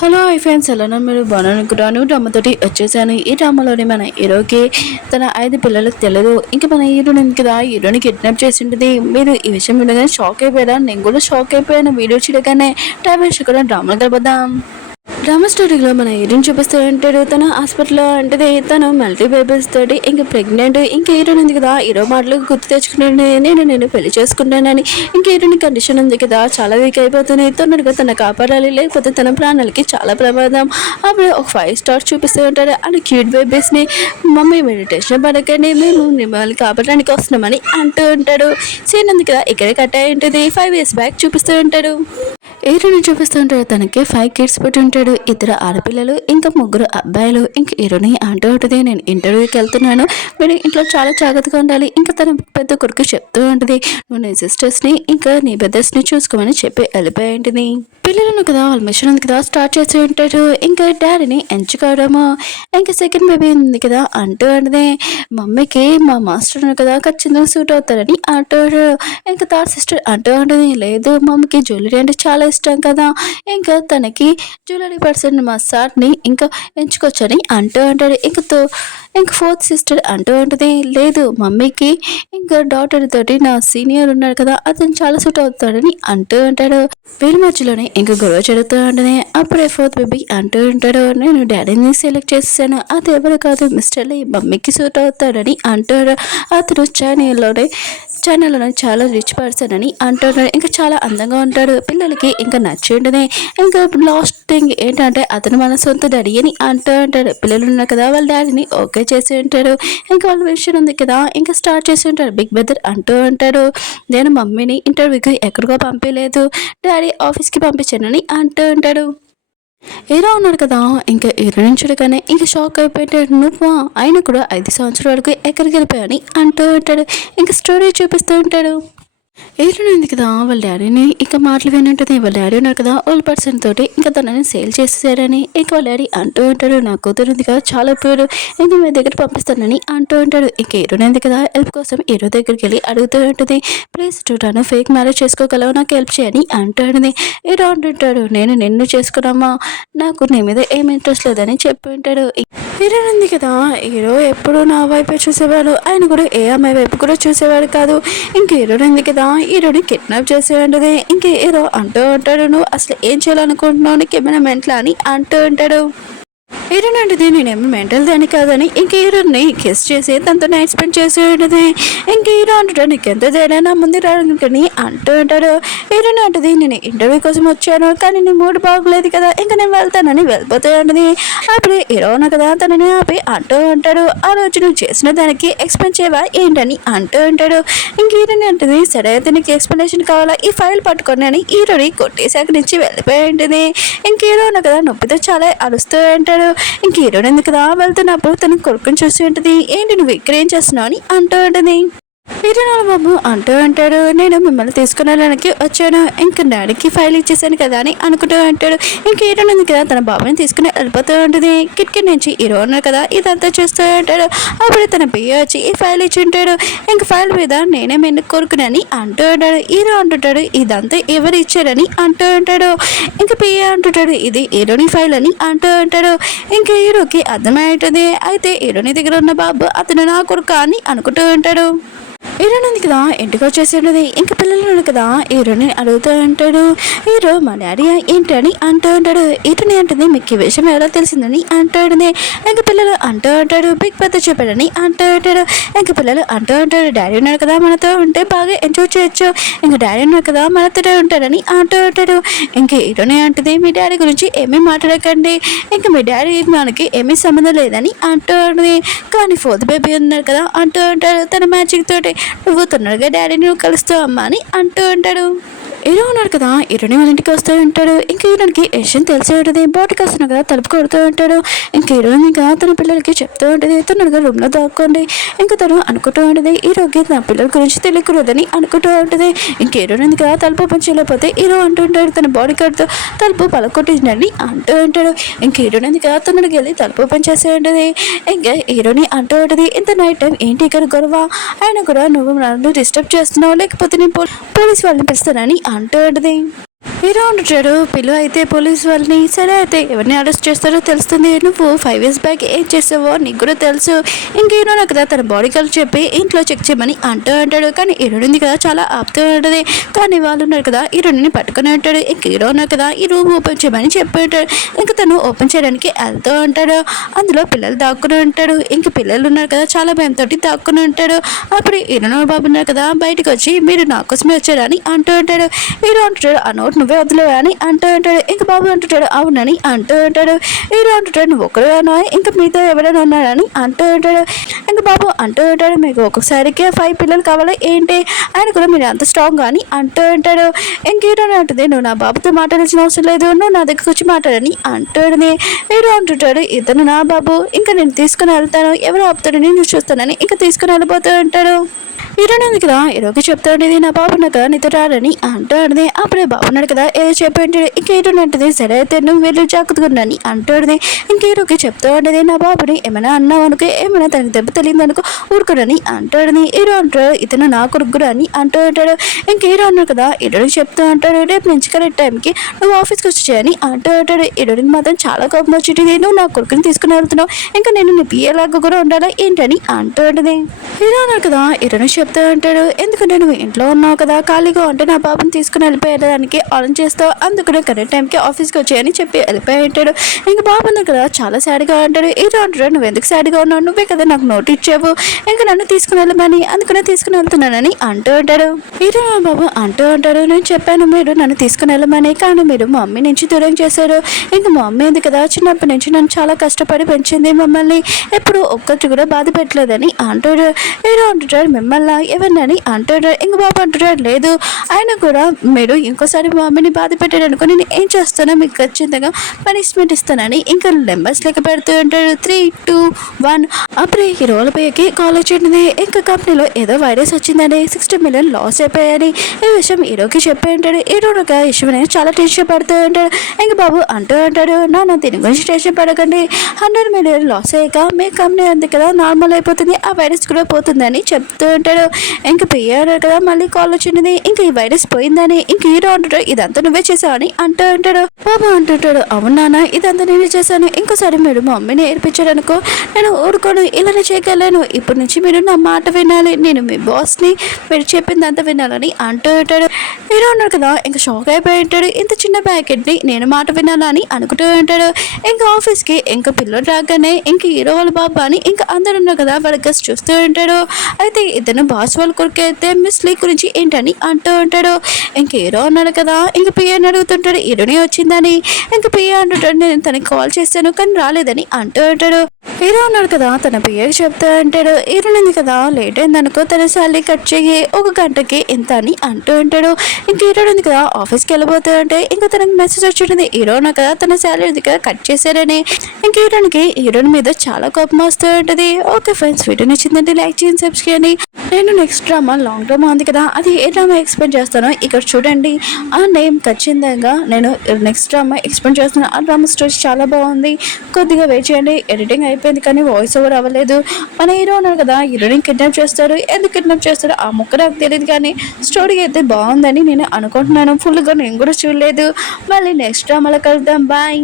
Hello hi friends, ఎలా ఉన్నారు? మీరు బాగున్నాను. డ్రామాతోటి వచ్చేసాను. ఈ డ్రామాలోని మన హీరోకి తన 5 పిల్లలకు తెలియదు. ఇంకా మన హీరోని కదా హీరోని కిడ్నాప్ చేసి ఉంటుంది. మీరు ఈ విషయం వినగానే షాక్ అయిపోయారా? నేను కూడా షాక్ అయిపోయాను వీడియో చూడగానే. టైం వేస్ట్ కూడా డ్రామాలు గడపదాం. డ్రామా స్టోరీలో మన హీరోని చూపిస్తూ ఉంటాడు. తన హాస్పిటల్లో అంటే తను మల్టీ బేబీస్ తోటి ఇంకా ప్రెగ్నెంట్. ఇంకా హీరోని ఉంది కదా, హీరో మాటలు గుర్తు తెచ్చుకున్నాను. నేను పెళ్లి చేసుకుంటానని. ఇంకా హీరోని కండిషన్ ఉంది కదా, చాలా వీక్ అయిపోతుంది. తొందరగా తన కాపాడాలి, లేకపోతే తన ప్రాణాలకి చాలా ప్రమాదం. అప్పుడు ఒక 5 స్టార్స్ చూపిస్తూ ఉంటాడు. అండ్ క్యూట్ బేబీస్ని మమ్మీ మెడిటేషన్ పడకండి, మేము మిమ్మల్ని కాపాడడానికి వస్తున్నామని అంటూ ఉంటాడు. సీన్ ఉంది కదా, ఇక్కడే కట్ అయి ఉంటుంది. 5 years బ్యాక్ చూపిస్తూ ఉంటాడు. హీరోని చూపిస్తూ ఉంటాడు. తనకి 5 kids పుట్టి ఉంటాడు. 2 ఆడపిల్లలు ఇంకా 3 అబ్బాయిలు. ఇంక హీరోని అంటూ ఉంటుంది, నేను ఇంటర్వ్యూకి వెళ్తున్నాను, మీరు ఇంట్లో చాలా జాగ్రత్తగా ఉండాలి. ఇంకా తన పెద్ద కొడుకు చెప్తూ ఉంటుంది, నువ్వు నీ సిస్టర్స్ని ఇంకా నీ బ్రదర్స్ని చూసుకోమని చెప్పి వెళ్ళిపోయి ఉంటుంది. పిల్లలను కదా వాళ్ళ మిషన్ ఉంది కదా స్టార్ట్ చేసి ఉంటాడు. ఇంకా డాడీని ఎంచుకోవడము. ఇంకా సెకండ్ బేబీ ఉంది కదా అంటూ ఉంటుంది, మమ్మీకి మా మాస్టర్ కదా ఖచ్చితంగా సూట్ అవుతారని అంటాడు. ఇంకా థర్డ్ సిస్టర్ అంటూ ఉంటుంది, లేదు మమ్మీకి జ్యువెలరీ అంటే చాలా ఇష్టం కదా, ఇంకా తనకి జ్యువెలరీ పర్సన్ మా సార్ని ఇంకా ఎంచుకోవచ్చని అంటూ ఉంటాడు. ఇంకా ఫోర్త్ సిస్టర్ అంటూ ఉంటుంది, లేదు మమ్మీకి ఇంకా డాటర్ తోటి నా సీనియర్ ఉన్నాడు కదా అతను చాలా సూట్ అవుతాడని అంటూ ఉంటాడు. వీళ్ళ మధ్యలోనే ఇంకా గొడవ జరుగుతూ ఉంటుంది. అప్పుడే ఫోర్త్ బేబీ అంటూ ఉంటాడు, నేను డాడీని సెలెక్ట్ చేశాను, అది ఎవరు కాదు మిస్టర్ లీ, మమ్మీకి సూట్ అవుతాడని అంటాడు. అతను చైనాలోనే చాలా రిచ్ పర్సన్ అని అంటున్నాడు. ఇంకా చాలా అందంగా ఉంటాడు, పిల్లలకి ఇంకా నచ్చి ఉంటుంది. ఇంకా లాస్ట్ థింగ్ ఏంటంటే అతను మన సొంత డాడీ అని అంటూ ఉంటాడు. పిల్లలు ఉన్నారు కదా వాళ్ళ డాడీని ఓకే చేసి ఉంటాడు. ఇంకా వాళ్ళ విషయం ఉంది కదా ఇంకా స్టార్ట్ చేసి ఉంటాడు. బిగ్ బ్రదర్ అంటూ ఉంటాడు, నేను మమ్మీని ఇంటర్వ్యూకి ఎక్కడికో పంపించలేదు, డాడీ ఆఫీస్కి పంపించానని అంటూ ఉంటాడు. హీరో ఉన్నాడు కదా, ఇంకా హీరోయిన్ చూడగానే ఇంకా షాక్ అయిపోయాడు. నువ్వు ఆయన కూడా 5 సంవత్సరాల వరకు ఎక్కడికి వెళ్ళిపోయాని అంటూ ఉంటాడు. ఇంకా స్టోరీ చూపిస్తూ ఉంటాడు. హీరోయిన్ ఉంది కదా వాళ్ళ డాడీని ఇంకా మాటలు వినంటుంది. వాళ్ళ డాడీ ఉన్నారు కదా ఓల్డ్ పర్సన్ తోటి ఇంకా తనని సేల్ చేసేసారని. ఇంకా వాళ్ళ డాడీ అంటూ ఉంటాడు, నా కూతురు ఉంది కదా చాలా పేరు, ఇంకా మీ దగ్గర పంపిస్తానని అంటూ ఉంటాడు. ఇంకా హీరోయిన్ ఉంది కదా హెల్ప్ కోసం హీరో దగ్గరికి వెళ్ళి అడుగుతూ ఉంటుంది, ప్లీజ్ చూడాను ఫేక్ మ్యారేజ్ చేసుకోగలవు, నాకు హెల్ప్ చేయని అంటుంది. హీరో అంటుంటాడు, నేను నిన్ను చేసుకున్నామా, నాకు నీ మీద ఏం ఇంట్రెస్ట్ లేదని చెప్పి ఉంటాడు. హీరోయిన్ ఉంది కదా, హీరో ఎప్పుడు నా వైపే చూసేవాడు, ఆయన కూడా ఏ అమ్మాయి వైపు కూడా చూసేవాడు కాదు. ఇంక హీరోయిన్ ఉంది కదా, హీరోని కిడ్నాప్ చేసేవాడు. ఇంక హీరో అంటూ ఉంటాడు, నువ్వు అసలు ఏం చేయాలనుకుంటున్నావు, నీకు ఏమైనా మెంటలా అని అంటూ ఉంటాడు. హీరోయిన్ అంటది, నేనేమో మెంటల్ దాని కాదని. ఇంక హీరోని కిస్ చేసి తనతో నైట్ స్పెండ్ చేసి ఉంటుంది. ఇంక హీరో అంటాడు, నీకెంత ధైర్యం నా ముందు రానుకని అంటూ ఉంటాడు. హీరోయిన్ అంటది, నేను ఇంటర్వ్యూ కోసం వచ్చాను కానీ నీ మూడు బాగోలేదు కదా, ఇంకా నేను వెళ్తానని వెళ్ళిపోతూ ఉంటుంది. అప్పుడు హీరో ఉన్నా కదా తనని ఆపి అంటూ ఉంటాడు, ఆ రోజు నువ్వు చేసిన దానికి ఎక్స్ప్లెయిన్ చేయవా ఏంటని అంటూ ఉంటాడు. ఇంక హీరోయిన్ అంటది, సరే అయితే నీకు ఎక్స్ప్లెనేషన్ కావాలా, ఈ ఫైల్ పట్టుకొని అని హీరోని కొట్టేసి అక్కడి నుంచి వెళ్ళిపోయి ఉంటుంది. ఇంక హీరో ఉన్నా కదా నొప్పితో చాలా అరుస్తూ ఉంటాడు. ఇంక హీరోయిన్ ఎందుకు కదా వెళ్తున్నప్పుడు తన కొడుకుని చూసి ఉంటుంది, ఏంటి నువ్వు ఇక్కడ ఏం చేస్తున్నావు అని అంటూ ఉంటుంది. హీరోయిన్ బాబు అంటూ అంటాడు, నేను మిమ్మల్ని తీసుకునేడానికి వచ్చాను, ఇంక డాడీకి ఫైల్ ఇచ్చేసాను కదా అని అనుకుంటూ అంటాడు. ఇంక హీరోయిన్ ఉంది కదా తన బాబుని తీసుకుని వెళ్ళిపోతూ ఉంటుంది. కిటికీ నుంచి హీరో ఉన్నారు కదా ఇదంతా చూస్తూ ఉంటాడు. అప్పుడు తన బియ్య వచ్చి ఈ ఫైల్ ఇచ్చి ఉంటాడు. ఇంక ఫైల్ మీద నేనే మెన్ను కోరుకునని అంటూ ఉంటాడు. హీరో అంటుంటాడు, ఇదంతా ఎవరు ఇచ్చారని అంటూ ఉంటాడు. ఇంక పియ్య అంటుంటాడు, ఇది హీరోని ఫైల్ అని అంటూ ఉంటాడు. ఇంక హీరోకి అర్థమవుతుంది, అయితే హీరోని దగ్గర ఉన్న బాబు అతను నా కొడుకు అని అనుకుంటూ ఉంటాడు. హీరోయిన్ ఉంది కదా ఇంటికి వచ్చేసి ఉన్నది. ఇంక పిల్లలు కదా హీరోని అడుగుతూ ఉంటాడు, హీరో మా డాడీ ఏంటని అంటూ ఉంటాడు. హీరోని అంటుంది, మీకు ఈ విషయం ఎలా తెలిసిందని అంటూ ఉంటుంది. ఇంక పిల్లలు అంటూ ఉంటాడు, బిగ్ పెద్ద చెప్పాడని అంటూ ఉంటాడు. ఇంక పిల్లలు అంటూ ఉంటాడు, డాడీ ఉన్నాడు కదా మనతో ఉంటే బాగా ఎంజాయ్ చేయొచ్చు, ఇంకా డాడీ ఉన్నాడు కదా మనతోనే ఉంటాడని అంటూ ఉంటాడు. ఇంక హీరోని అంటుంది, మీ డాడీ గురించి ఏమీ మాట్లాడకండి, ఇంకా మీ డాడీ మనకి ఏమీ సంబంధం లేదని అంటూ ఉంటుంది. కానీ ఫోర్త్ బేబీ ఉన్నాడు కదా అంటూ ఉంటాడు, తన మ్యాజిక్ తోటి నువ్వు తొందరగా డాడీని నువ్వు కలుస్తావు అమ్మా అని అంటూ ఉంటాడు. హీరో ఉన్నాడు కదా హీరోని వాళ్ళ ఇంటికి వస్తూ ఉంటాడు. ఇంక హీరోనికి విషయం తెలిసి ఉంటుంది. బోటికి వస్తున్నాడు కదా తలుపు కొడుతూ ఉంటాడు. ఇంక హీరోయిన్ ఇంకా తన పిల్లలకి చెప్తూ ఉంటుంది, తొందరగా రూమ్లో దాక్కోండి. ఇంకా తను అనుకుంటూ ఉంటుంది, హీరోకి నా పిల్లల గురించి తెలియకూడదని అనుకుంటూ ఉంటుంది. ఇంక హీరోయిన్ కదా తలుపు ఓపెన్ చేయలేకపోతే హీరో అంటుంటాడు, తన బాడీ కార్డ్తో తలుపు పలకొట్టిందని అంటూ ఉంటాడు. ఇంక హీరోయిన్ కదా తొందరగా వెళ్ళి తలుపు ఓపెన్ చేసే ఉంటుంది. ఇంకా హీరోని అంటూ ఉంటుంది, ఇంత నైట్ టైం ఏంటి ఇక్కడ గొడవ, అయినా కూడా నువ్వు నన్ను డిస్టర్బ్ చేస్తున్నావు, లేకపోతే నేను పోలీస్ వాళ్ళని పిలుస్తానని అంటూ ఉంటుంది. హీరో అంటాడు పిల్లు అయితే పోలీస్ వాళ్ళని సరే అయితే ఎవరిని అరెస్ట్ చేస్తారో తెలుస్తుంది. నువ్వు 5 years బ్యాక్ ఏం చేసావో నీకు కూడా తెలుసు. ఇంక హీరోనా కదా తన బాడీ కలర్ చెప్పి ఇంట్లో చెక్ చేయమని అంటాడు. కానీ హీరోయిన్ కదా చాలా ఆపుతూ ఉంటుంది. కానీ వాళ్ళు ఉన్నారు కదా హీరోయిన్ని పట్టుకుని ఉంటాడు. ఇంక హీరోనా కదా ఈ రూమ్ ఓపెన్ చేయమని చెప్పి ఉంటాడు. ఇంక తను ఓపెన్ చేయడానికి వెళ్తూ ఉంటాడు. అందులో పిల్లలు దాక్కుని ఉంటాడు. ఇంక పిల్లలు ఉన్నారు కదా చాలా భయంతో దాక్కుని ఉంటాడు. అప్పుడు హీరోనా బాబు ఉన్నారు కదా బయటకు వచ్చి మీరు నా కోసమే వచ్చారని అంటూ ఉంటాడు. హీరో అంటాడు ఆ నోట్ నువ్వే వదిలేవా అని అంటూ ఉంటాడు. ఇంక బాబు అంటుంటాడు అవునని అంటూ ఉంటాడు. హీరో అంటుంటాడు నువ్వు ఒక్కడేనా ఇంకా మీతో ఎవరైనా ఉన్నాడని అంటూ ఉంటాడు. ఇంక బాబు అంటూ ఉంటాడు మీకు ఒక్కసారికి 5 పిల్లలు కావాలా ఏంటి ఆయన కూడా మీరు అంత స్ట్రాంగ్ అని అంటూ ఉంటాడు. ఇంక హీరో అంటుంది నువ్వు నా బాబుతో మాట్లాడాల్సిన అవసరం లేదు నువ్వు నా దగ్గరకు వచ్చి మాట్లాడని అంటాడని. హీరో అంటుంటాడు ఇతను నా బాబు ఇంకా నేను తీసుకుని వెళ్తాను ఎవరు ఆపుతాడు నేను చూస్తానని ఇంకా తీసుకుని వెళ్ళిపోతూ ఉంటాడు. హీరోయిన్ కదా హీరోకి చెప్తా ఉండేది నా బాబు నాకు నీతో రాడని అంటాడుది. అప్పుడే బాబున్నాడు కదా ఏదో చెప్పంటాడు. ఇంక హీరోయిన్ అంటది సరే అయితే నువ్వు వెళ్ళి జాగ్రత్తగా అంటాడుది. ఇంక హీరోకి చెప్తా ఉండేది నా బాబుని ఏమైనా అన్నావు అనుకో ఏమైనా తనకి దెబ్బ తెలియదు అనుకో ఊరుకోడని అంటాడుది. హీరో అంటాడు ఇతను నా కొడుకు అని అంటూ ఉంటాడు. ఇంక హీరో అన్నాడు కదా హీరోయిన్ చెప్తూ అంటాడు రేపు నుంచి కరెక్ట్ టైంకి నువ్వు ఆఫీస్కి వచ్చి చేయని అంటూ ఉంటాడు. హీరోయిన్ మాత్రం చాలా కోపం వచ్చింది నువ్వు నా కొడుకుని తీసుకుని వెళ్తున్నావు ఇంకా నేను నీ పియ్యేలాగా కూడా ఉండాలా ఏంటని అంటూ ఉంటుంది. హీరో అన్నాడు కదా హీరోయిన్ చెప్తూ ఉంటాడు ఎందుకంటే నువ్వు ఇంట్లో ఉన్నావు కదా ఖాళీగా ఉంటే నా బాబుని తీసుకుని వెళ్ళిపోయేదానికి ఆన్ చేస్తావు అందుకనే కరెక్ట్ టైంకి ఆఫీస్కి వచ్చాయని చెప్పి వెళ్ళిపోయి ఉంటాడు. ఇంకా బాబు ఉన్నాడు కదా చాలా సాడ్గా అంటాడు. హీరో అంటాడు నువ్వు ఎందుకు సాడ్గా ఉన్నావు నువ్వే కదా నాకు నోట్ ఇచ్చావు ఇంకా నన్ను తీసుకుని వెళ్ళమని అందుకనే తీసుకుని వెళ్తున్నానని అంటూ ఉంటాడు. హీరో బాబు అంటూ ఉంటాడు నేను చెప్పాను మీరు నన్ను తీసుకుని వెళ్ళమని కానీ మీరు మా మమ్మీ నుంచి దూరం చేశారు. ఇంకా మా మమ్మీ ఉంది కదా చిన్నప్పటి నుంచి నన్ను చాలా కష్టపడి పెంచింది మమ్మల్ని ఎప్పుడు ఒక్కటి కూడా బాధ పెట్టలేదని అంటాడు. హీరో అంటాడు మిమ్మల్ని ఎవరినని అంటాడు. ఇంక బాబు అంటాడు లేదు ఆయన కూడా మీరు ఇంకోసారి మా మమ్మీని బాధ పెట్టాడు అనుకో నేను ఏం చేస్తానో మీకు ఖచ్చితంగా పనిష్మెంట్ ఇస్తానని ఇంకా నెంబర్స్ లెక్క పెడుతూ ఉంటాడు 3, 2, 1. అప్పుడే హీరోల పేరుకి కాల్ వచ్చింది. ఇంకా కంపెనీలో ఏదో వైరస్ వచ్చిందని 60 million లాస్ అయిపోయాయని ఈ విషయం హీరోకి చెప్పి ఉంటాడు. హీరోగా విషయం చాలా టెన్షన్ పడుతూ ఉంటాడు. ఇంక బాబు అంటూ ఉంటాడు నా దీని గురించి టెన్షన్ పడకండి 100 million లాస్ అయ్యాక మీ కంపెనీ ఉంది కదా నార్మల్ అయిపోతుంది ఆ వైరస్ కూడా పోతుందని చెప్తూ ఉంటాడు. ఇంక పియ్యాడు కదా మళ్ళీ కాల్ వచ్చినది ఇంకా ఈ వైరస్ పోయిందని ఇంక హీరో అంటాడు ఇదంతా నువ్వే చేసావని అంటూ ఉంటాడు. బాబా అంటుంటాడు అవునానా ఇదంతా నేనే చేశాను ఇంకోసారి మీరు మా మమ్మీని ఏర్పించారనుకో నేను ఊరుకోను ఇలానే చేయగలను ఇప్పటి నుంచి మీరు నా మాట వినాలి నేను మీ బాస్ని మీరు చెప్పిందంతా వినాలని అంటూ ఉంటాడు. హీరో అన్నాడు కదా ఇంకా షాక్ అయిపోయి ఉంటాడు ఇంత చిన్న ప్యాకెట్ని నేను మాట వినాలని అనుకుంటూ ఉంటాడు. ఇంకా ఆఫీస్కి ఇంకా పిల్లలు రాగానే ఇంక హీరో వాళ్ళ బాబా అని ఇంకా అందరు ఉన్నారు కదా వాళ్ళ గెస్ట్ చూస్తూ ఉంటాడు. అయితే ఇతను బాస్ వాళ్ళ కొడుకు అయితే మిస్ లీ గురించి ఏంటని అంటూ ఉంటాడు. ఇంక హీరో అన్నాడు కదా ఇంక పియ్యని అడుగుతుంటాడు హీరోని వచ్చిందని ఇంక పియ్య అంటుంటాడు నేను తనకి కాల్ చేశాను కానీ రాలేదని అంటూ ఉంటాడు. హీరో ఉన్నాడు కదా తన పియ్యకి చెప్తా అంటాడు హీరోనింది కదా లేట్ అయిందనుకో తన శాలరీ కట్ చేయి 1 గంటకి ఎంత అని అంటూ ఉంటాడు. ఇంక హీరో ఉంది కదా ఆఫీస్కి వెళ్ళిపోతా అంటే ఇంకా తనకి మెసేజ్ వచ్చింది హీరో కదా తన శాలరీ ఉంది కదా కట్ చేశారని. ఇంక హీరోయిన్ మీద చాలా కోపం వస్తూ ఉంటుంది. ఓకే ఫ్రెండ్స్ వీడియో నచ్చిందంటే లైక్ చేయండి సబ్స్క్రైబ్ చేయండి. నేను నెక్స్ట్ డ్రామా లాంగ్ డ్రామా ఉంది కదా అది ఏ డ్రామా ఎక్స్ప్లెయిన్ చేస్తానో ఇక్కడ చూడండి. ఆ నేమ్ ఖచ్చితంగా నేను నెక్స్ట్ డ్రామా ఎక్స్ప్లెయిన్ చేస్తున్నాను. ఆ డ్రామా స్టోరీ చాలా బాగుంది కొద్దిగా వెయిట్ చేయండి. ఎడిటింగ్ అయిపోయింది కానీ వాయిస్ ఓవర్ అవ్వలేదు. మన హీరో ఉన్నారు కదా హీరోని కిడ్నాప్ చేస్తారు ఎందుకు కిడ్నాప్ చేస్తారో ఆ ముక్క నాకు తెలియదు కానీ స్టోరీ అయితే బాగుందని నేను అనుకుంటున్నాను. ఫుల్గా నేను కూడా చూడలేదు. మళ్ళీ నెక్స్ట్ డ్రామాలో కలుద్దాం బాయ్.